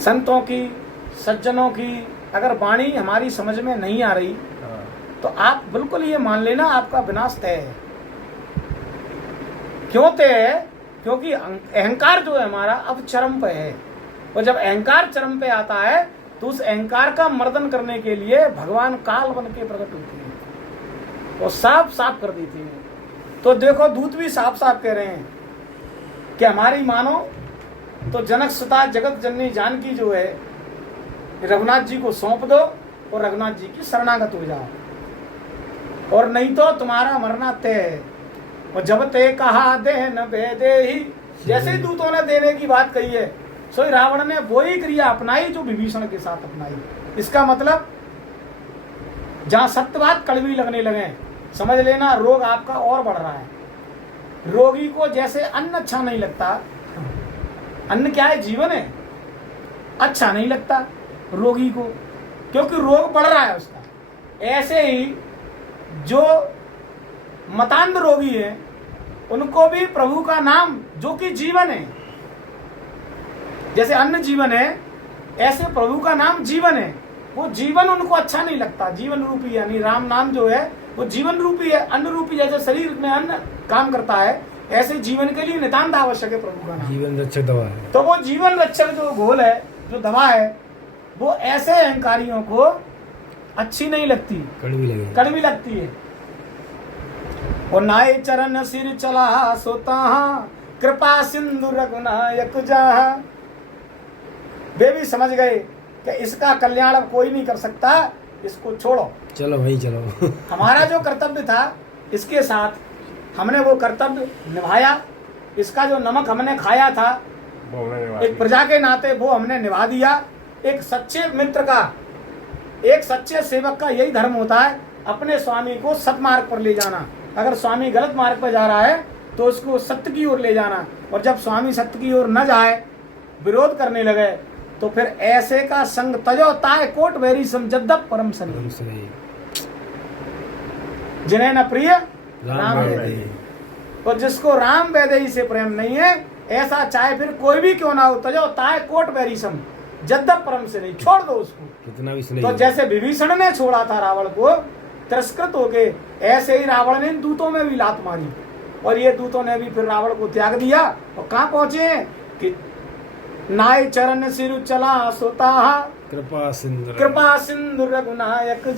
संतों की, सज्जनों की अगर वाणी हमारी समझ में नहीं आ रही तो आप बिल्कुल ये मान लेना आपका विनाश तय है। क्यों तय है? क्योंकि अहंकार जो है हमारा अब चरम पे है, और जब अहंकार चरम पे आता है तो उस अहंकार का मर्दन करने के लिए भगवान काल बन के प्रकट होती है और साफ साफ कर देती है। तो देखो दूत भी साफ साफ कह रहे हैं कि हमारी मानो तो जनक सुता जगत जननी जानकी जो है रघुनाथ जी को सौंप दो और रघुनाथ जी की शरणागत हो जाओ, और नहीं तो तुम्हारा मरना तय है। और जब तय कहा दे न दे ही, जैसे ही दूतों ने देने की बात कही है सो रावण ने वही क्रिया अपनाई जो विभीषण के साथ अपनाई। इसका मतलब जहां सत्यवाद कड़वी लगने लगे समझ लेना रोग आपका और बढ़ रहा है। रोगी को जैसे अन्न अच्छा नहीं लगता, अन्न क्या है? जीवन है, अच्छा नहीं लगता रोगी को क्योंकि रोग बढ़ रहा है उसका। ऐसे ही जो मतांध रोगी है उनको भी प्रभु का नाम जो कि जीवन है, जैसे अन्न जीवन है ऐसे प्रभु का नाम जीवन है। वो जीवन उनको अच्छा नहीं लगता, जीवन रूपी यानी राम नाम जो है वो जीवन रूपी है, अन्न रूपी। जैसे शरीर में अन्न काम करता है ऐसे जीवन के लिए नितांत आवश्यक है प्रभु का नाम, जीवन रक्षक दवा है। तो वो जीवन रक्षक जो घोल है, जो दवा है, वो ऐसे अहंकारियों को अच्छी नहीं लगती, कड़वी लगती है। और नाय चरण सिर चला सोता कृपा सिंधु रघुनायक जहाँ। वे भी समझ गए कि इसका कल्याण अब कोई नहीं कर सकता, इसको छोड़ो, चलो भाई चलो। हमारा जो कर्तव्य था इसके साथ हमने वो कर्तव्य निभाया। इसका जो नमक हमने खाया था एक प्रजा के नाते वो हमने निभा दिया। एक सच्चे मित्र का, एक सच्चे सेवक का यही धर्म होता है, अपने स्वामी को सत्मार्ग पर ले जाना। अगर स्वामी गलत मार्ग पर जा रहा है तो उसको सत्य की ओर ले जाना, और जब स्वामी सत्य की ओर न जाए, विरोध करने लगे, तो फिर ऐसे का संग तजो ताय कोट वैरी समजद्दप परम सनी। जिन्हें न प्रिय राम वैदेही, और जिसको राम वैदेही से प्रेम नहीं है ऐसा चाहे फिर कोई भी क्यों ना हो, तजो ताय कोट वैरी सम जद्दप परम से नहीं, छोड़ दो उसको कितना भी। तो जैसे विभीषण ने छोड़ा था रावण को तिरस्कृत होके, ऐसे ही रावण ने दूतों में भी लात मारी, और ये दूतों ने भी फिर रावण को त्याग दिया। और कहाँ पहुंचे कि नाय चरण सिर चला सोता कृपा सिंधु रघुनायक